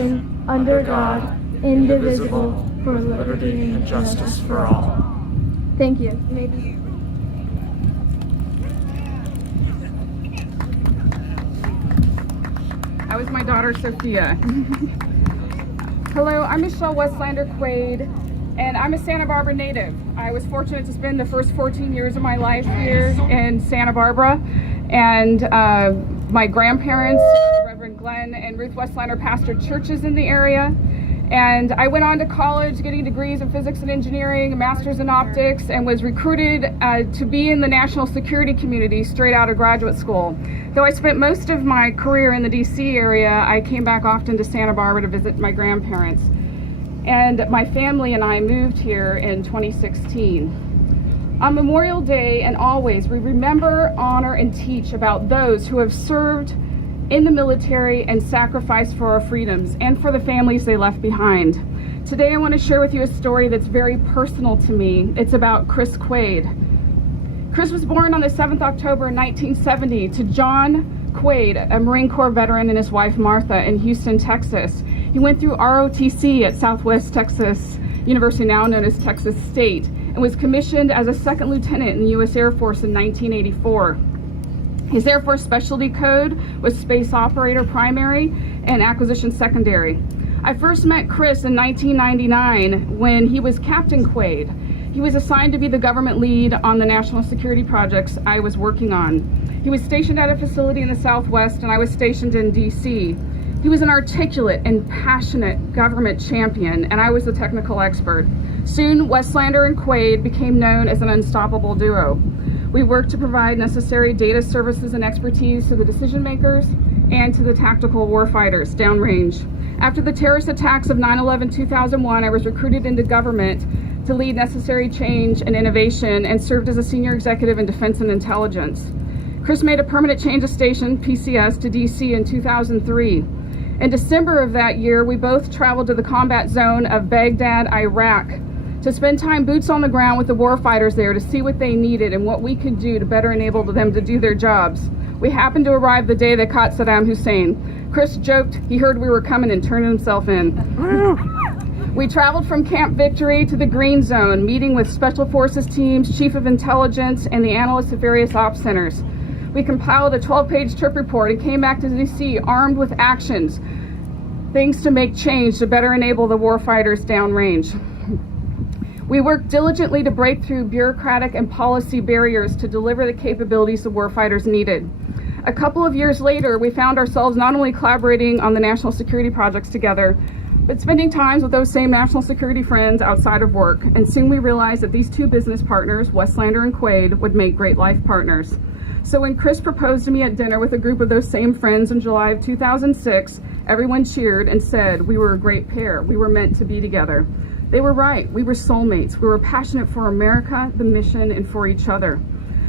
nation, under God, indivisible, for liberty and justice for all. Thank you. That was my daughter, Sophia. Hello, I'm Michelle Weslander-Quaid, and I'm a Santa Barbara native. I was fortunate to spend the first 14 years of my life here in Santa Barbara, and my grandparents, Reverend Glenn and Ruth Westlander, pastored churches in the area. And I went on to college, getting degrees in physics and engineering, a master's in optics, and was recruited to be in the national security community straight out of graduate school. Though I spent most of my career in the DC area, I came back often to Santa Barbara to visit my grandparents. And my family and I moved here in 2016. On Memorial Day and always, we remember, honor, and teach about those who have served in the military and sacrificed for our freedoms and for the families they left behind. Today I want to share with you a story that's very personal to me. It's about Chris Quaid. Chris was born on the 7th October 1970 to John Quaid, a Marine Corps veteran, and his wife Martha in Houston, Texas. He went through ROTC at Southwest Texas University, now known as Texas State, and was commissioned as a second lieutenant in the U.S. Air Force in 1984. His Air Force specialty code was Space Operator Primary and Acquisition Secondary. I first met Chris in 1999 when he was Captain Quaid. He was assigned to be the government lead on the national security projects I was working on. He was stationed at a facility in the Southwest, and I was stationed in DC. He was an articulate and passionate government champion, and I was the technical expert. Soon, Weslander and Quaid became known as an unstoppable duo. We worked to provide necessary data services and expertise to the decision makers and to the tactical warfighters downrange. After the terrorist attacks of 9/11-2001, I was recruited into government to lead necessary change and innovation and served as a senior executive in defense and intelligence. Chris made a permanent change of station, PCS, to DC in 2003. In December of that year, we both traveled to the combat zone of Baghdad, Iraq, to spend time boots on the ground with the warfighters there to see what they needed and what we could do to better enable them to do their jobs. We happened to arrive the day they caught Saddam Hussein. Chris joked he heard we were coming and turned himself in. We traveled from Camp Victory to the Green Zone, meeting with Special Forces teams, Chief of Intelligence, and the analysts at various ops centers. We compiled a 12-page trip report and came back to DC armed with actions, things to make change to better enable the warfighters downrange. We worked diligently to break through bureaucratic and policy barriers to deliver the capabilities the warfighters needed. A couple of years later, we found ourselves not only collaborating on the national security projects together, but spending time with those same national security friends outside of work. And soon we realized that these two business partners, Weslander and Quaid, would make great life partners. So when Chris proposed to me at dinner with a group of those same friends in July of 2006, everyone cheered and said we were a great pair. We were meant to be together. They were right. We were soulmates. We were passionate for America, the mission, and for each other.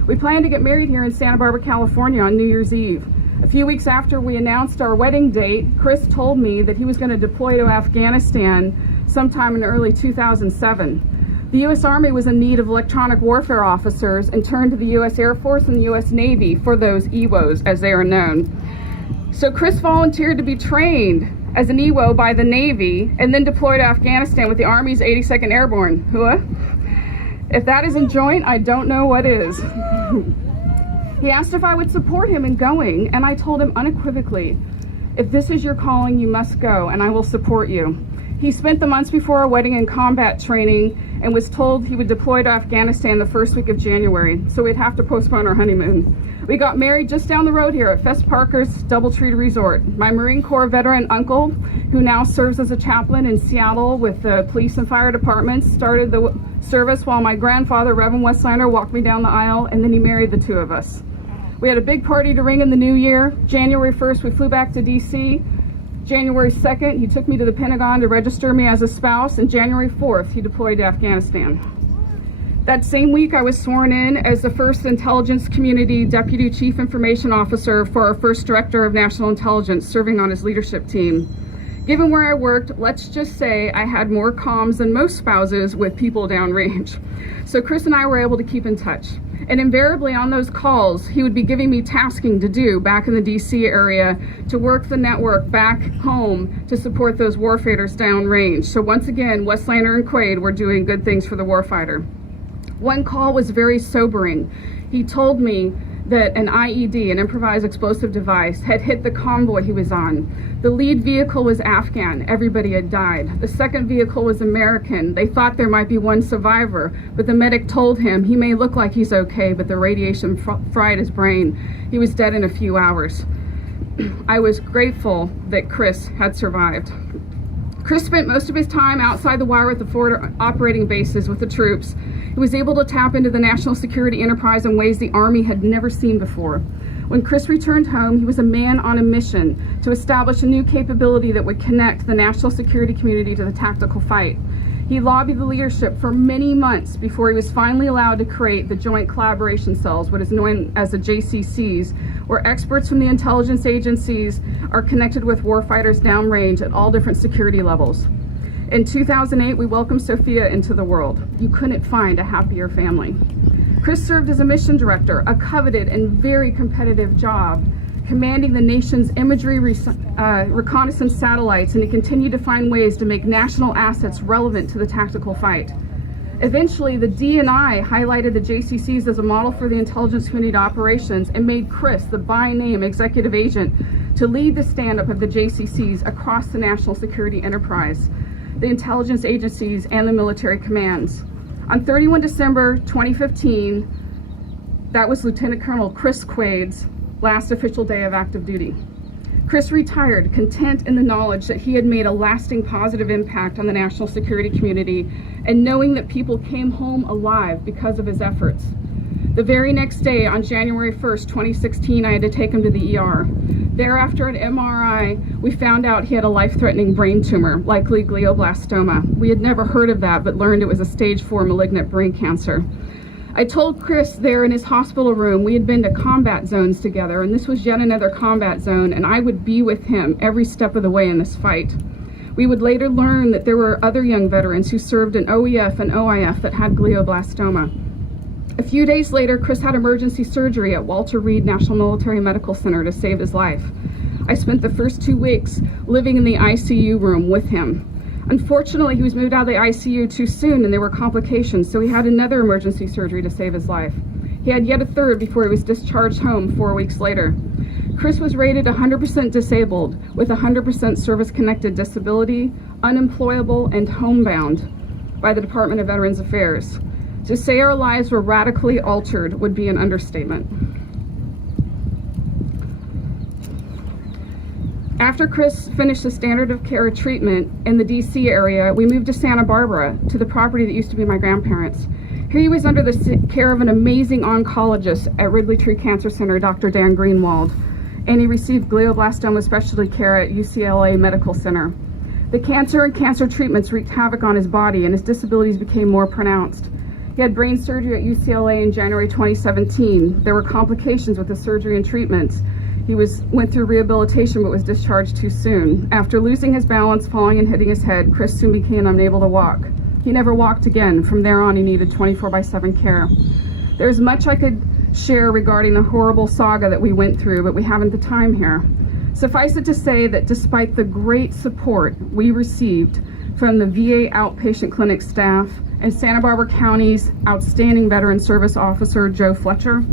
We planned to get married here in Santa Barbara, California on New Year's Eve. A few weeks after we announced our wedding date, Chris told me that he was going to deploy to Afghanistan sometime in early 2007. The U.S. Army was in need of electronic warfare officers and turned to the U.S. Air Force and the U.S. Navy for those EWOs, as they are known. So Chris volunteered to be trained as an EWO by the Navy and then deployed to Afghanistan with the Army's 82nd Airborne. If that isn't joint, I don't know what is. He asked if I would support him in going, and I told him unequivocally, if this is your calling, you must go, and I will support you. He spent the months before our wedding in combat training and was told he would deploy to Afghanistan the first week of January, so we'd have to postpone our honeymoon. We got married just down the road here at Fest Parker's Doubletree Resort. My Marine Corps veteran uncle, who now serves as a chaplain in Seattle with the police and fire departments, started the service while my grandfather, Reverend Westlander, walked me down the aisle, and then he married the two of us. We had a big party to ring in the new year. January 1st, we flew back to DC. January 2nd, he took me to the Pentagon to register me as a spouse, and January 4th, he deployed to Afghanistan. That same week, I was sworn in as the first Intelligence Community Deputy Chief Information Officer for our first Director of National Intelligence, serving on his leadership team. Given where I worked, let's just say I had more comms than most spouses with people downrange. So Chris and I were able to keep in touch. And invariably on those calls, he would be giving me tasking to do back in the DC area to work the network back home to support those warfighters downrange. So once again, Weslander and Quaid were doing good things for the warfighter. One call was very sobering. He told me that an IED, an improvised explosive device, had hit the convoy he was on. The lead vehicle was Afghan. Everybody had died. The second vehicle was American. They thought there might be one survivor, but the medic told him he may look like he's okay, but the radiation fried his brain. He was dead in a few hours. I was grateful that Chris had survived. Chris spent most of his time outside the wire at the forward operating bases with the troops. He was able to tap into the national security enterprise in ways the Army had never seen before. When Chris returned home, he was a man on a mission to establish a new capability that would connect the national security community to the tactical fight. He lobbied the leadership for many months before he was finally allowed to create the Joint Collaboration Cells, what is known as the JCCs, where experts from the intelligence agencies are connected with warfighters downrange at all different security levels. In 2008, we welcomed Sophia into the world. You couldn't find a happier family. Chris served as a mission director, a coveted and very competitive job, commanding the nation's imagery reconnaissance satellites, and he continued to find ways to make national assets relevant to the tactical fight. Eventually, the D&I highlighted the JCCs as a model for the intelligence community operations and made Chris the by-name executive agent to lead the stand-up of the JCCs across the national security enterprise, the intelligence agencies, and the military commands. On 31 December 2015, that was Lieutenant Colonel Chris Quaid's last official day of active duty. Chris retired, content in the knowledge that he had made a lasting positive impact on the national security community and knowing that people came home alive because of his efforts. The very next day, on January 1st, 2016, I had to take him to the ER. Thereafter, at MRI, we found out he had a life-threatening brain tumor, likely glioblastoma. We had never heard of that, but learned it was a stage 4 malignant brain cancer. I told Chris there in his hospital room we had been to combat zones together, and this was yet another combat zone, and I would be with him every step of the way in this fight. We would later learn that there were other young veterans who served in OEF and OIF that had glioblastoma. A few days later, Chris had emergency surgery at Walter Reed National Military Medical Center to save his life. I spent the first 2 weeks living in the ICU room with him. Unfortunately, he was moved out of the ICU too soon and there were complications, so he had another emergency surgery to save his life. He had yet a third before he was discharged home 4 weeks later. Chris was rated 100% disabled with 100% service-connected disability, unemployable, and homebound by the Department of Veterans Affairs. To say our lives were radically altered would be an understatement. After Chris finished the standard of care treatment in the DC area, we moved to Santa Barbara, to the property that used to be my grandparents'. Here he was under the care of an amazing oncologist at Ridley Tree Cancer Center, Dr. Dan Greenwald, and he received glioblastoma specialty care at UCLA Medical Center. The cancer and cancer treatments wreaked havoc on his body, and his disabilities became more pronounced. He had brain surgery at UCLA in January 2017. There were complications with the surgery and treatments. He went through rehabilitation but was discharged too soon. After losing his balance, falling and hitting his head, Chris soon became unable to walk. He never walked again. From there on, he needed 24/7 care. There's much I could share regarding the horrible saga that we went through, but we haven't the time here. Suffice it to say that despite the great support we received from the VA outpatient clinic staff and Santa Barbara County's outstanding veteran service officer, Joe Fletcher,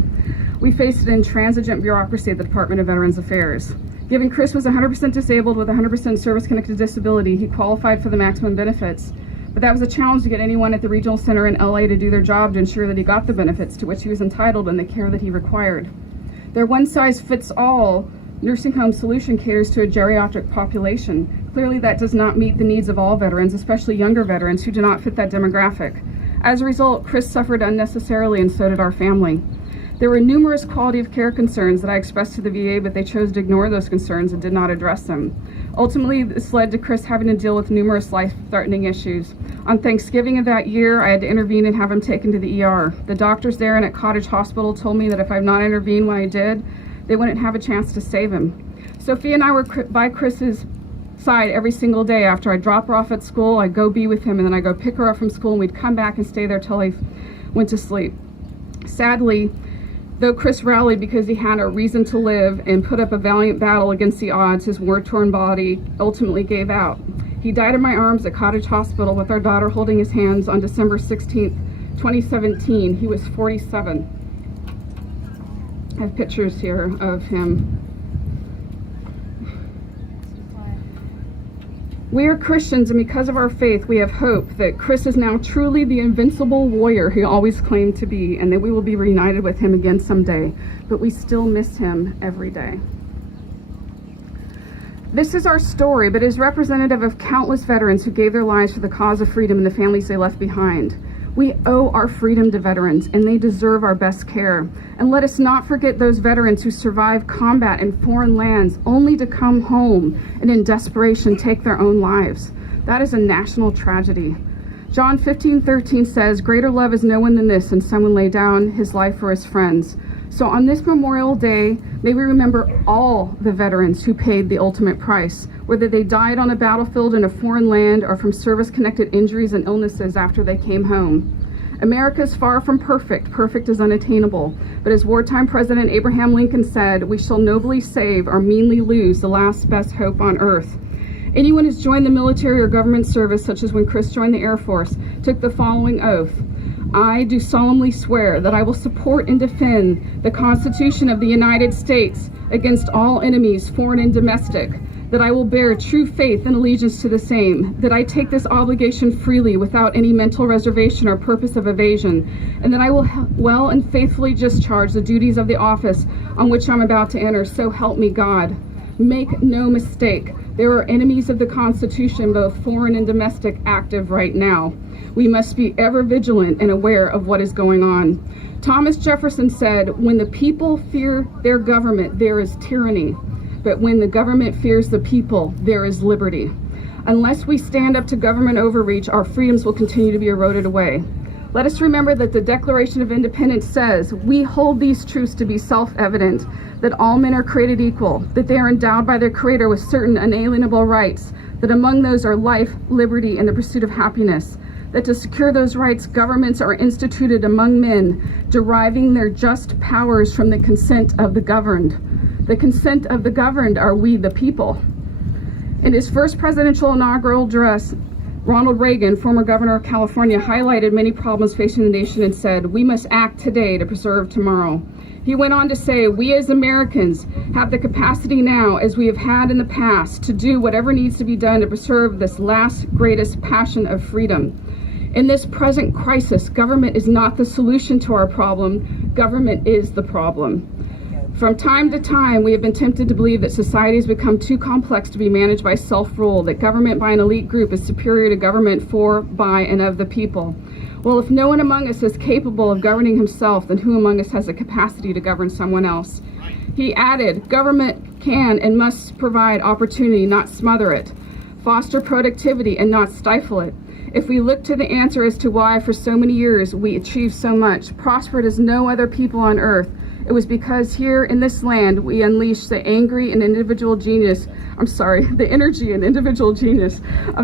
we faced an intransigent bureaucracy at the Department of Veterans Affairs. Given Chris was 100% disabled with 100% service-connected disability, he qualified for the maximum benefits. But that was a challenge to get anyone at the regional center in LA to do their job to ensure that he got the benefits to which he was entitled and the care that he required. Their one-size-fits-all nursing home solution caters to a geriatric population. Clearly that does not meet the needs of all veterans, especially younger veterans who do not fit that demographic. As a result, Chris suffered unnecessarily and so did our family. There were numerous quality of care concerns that I expressed to the VA, but they chose to ignore those concerns and did not address them. Ultimately, this led to Chris having to deal with numerous life-threatening issues. On Thanksgiving of that year, I had to intervene and have him taken to the ER. The doctors there and at Cottage Hospital told me that if I've not intervened when I did, they wouldn't have a chance to save him. Sophia and I were by Chris's side every single day. After I'd drop her off at school, I'd go be with him, and then I'd go pick her up from school, and we'd come back and stay there till he went to sleep. Sadly, though Chris rallied because he had a reason to live and put up a valiant battle against the odds, his war-torn body ultimately gave out. He died in my arms at Cottage Hospital with our daughter holding his hands on December 16th, 2017. He was 47. I have pictures here of him. We are Christians, and because of our faith, we have hope that Chris is now truly the invincible warrior he always claimed to be, and that we will be reunited with him again someday. But we still miss him every day. This is our story, but is representative of countless veterans who gave their lives for the cause of freedom and the families they left behind. We owe our freedom to veterans, and they deserve our best care. And let us not forget those veterans who survived combat in foreign lands only to come home and in desperation take their own lives. That is a national tragedy. John 15:13 says, "Greater love is no one than this, and someone lay down his life for his friends." So on this Memorial Day, may we remember all the veterans who paid the ultimate price, whether they died on a battlefield in a foreign land or from service-connected injuries and illnesses after they came home. America is far from perfect. Perfect is unattainable. But as wartime President Abraham Lincoln said, "We shall nobly save or meanly lose the last best hope on earth." Anyone who's joined the military or government service, such as when Chris joined the Air Force, took the following oath. "I do solemnly swear that I will support and defend the Constitution of the United States against all enemies, foreign and domestic, that I will bear true faith and allegiance to the same, that I take this obligation freely without any mental reservation or purpose of evasion, and that I will well and faithfully discharge the duties of the office on which I'm about to enter, so help me God." Make no mistake, there are enemies of the Constitution, both foreign and domestic, active right now. We must be ever vigilant and aware of what is going on. Thomas Jefferson said, "When the people fear their government, there is tyranny. But when the government fears the people, there is liberty." Unless we stand up to government overreach, our freedoms will continue to be eroded away. Let us remember that the Declaration of Independence says, "We hold these truths to be self-evident, that all men are created equal, that they are endowed by their Creator with certain unalienable rights, that among those are life, liberty, and the pursuit of happiness, that to secure those rights, governments are instituted among men, deriving their just powers from the consent of the governed. The consent of the governed are we, the people." In his first presidential inaugural address, Ronald Reagan, former governor of California, highlighted many problems facing the nation and said, "We must act today to preserve tomorrow." He went on to say, "We as Americans have the capacity now, as we have had in the past, to do whatever needs to be done to preserve this last greatest passion of freedom. In this present crisis, government is not the solution to our problem. Government is the problem." From time to time, we have been tempted to believe that society has become too complex to be managed by self-rule, that government by an elite group is superior to government for, by, and of the people. Well, if no one among us is capable of governing himself, then who among us has the capacity to govern someone else? He added, "Government can and must provide opportunity, not smother it, foster productivity and not stifle it. If we look to the answer as to why for so many years we achieved so much, prospered as no other people on earth, it was because here in this land we unleashed the energy and individual genius of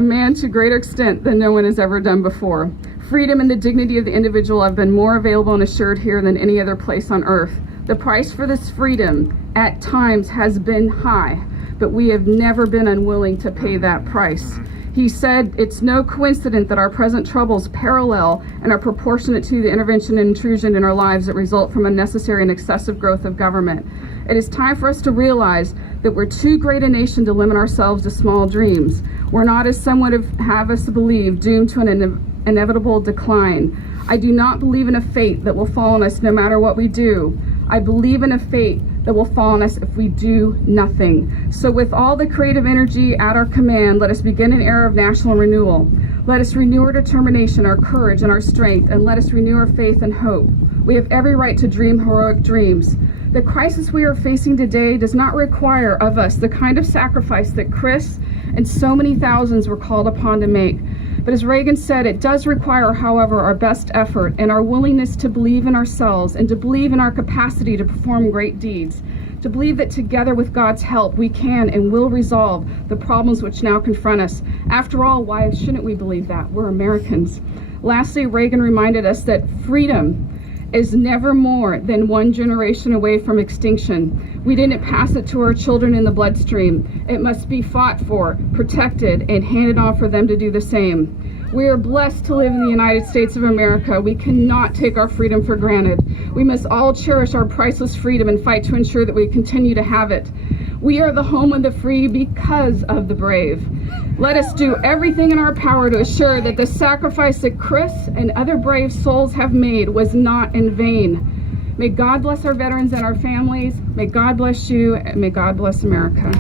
man to a greater extent than no one has ever done before. Freedom and the dignity of the individual have been more available and assured here than any other place on earth. The price for this freedom at times has been high, but we have never been unwilling to pay that price." He said, "It's no coincidence that our present troubles parallel and are proportionate to the intervention and intrusion in our lives that result from unnecessary and excessive growth of government. It is time for us to realize that we're too great a nation to limit ourselves to small dreams. We're not, as some would have us believe, doomed to an inevitable decline. I do not believe in a fate that will fall on us no matter what we do. I believe in a fate that will fall on us if we do nothing. So with all the creative energy at our command, let us begin an era of national renewal. Let us renew our determination, our courage, and our strength, and let us renew our faith and hope. We have every right to dream heroic dreams. The crisis we are facing today does not require of us the kind of sacrifice that Chris and so many thousands were called upon to make. But as Reagan said, it does require, however, our best effort and our willingness to believe in ourselves and to believe in our capacity to perform great deeds, to believe that together with God's help, we can and will resolve the problems which now confront us. After all, why shouldn't we believe that? We're Americans. Lastly, Reagan reminded us that freedom is never more than one generation away from extinction. We didn't pass it to our children in the bloodstream. It must be fought for, protected, and handed on for them to do the same. We are blessed to live in the United States of America. We cannot take our freedom for granted. We must all cherish our priceless freedom and fight to ensure that we continue to have it. We are the home of the free because of the brave. Let us do everything in our power to assure that the sacrifice that Chris and other brave souls have made was not in vain. May God bless our veterans and our families. May God bless you, and may God bless America.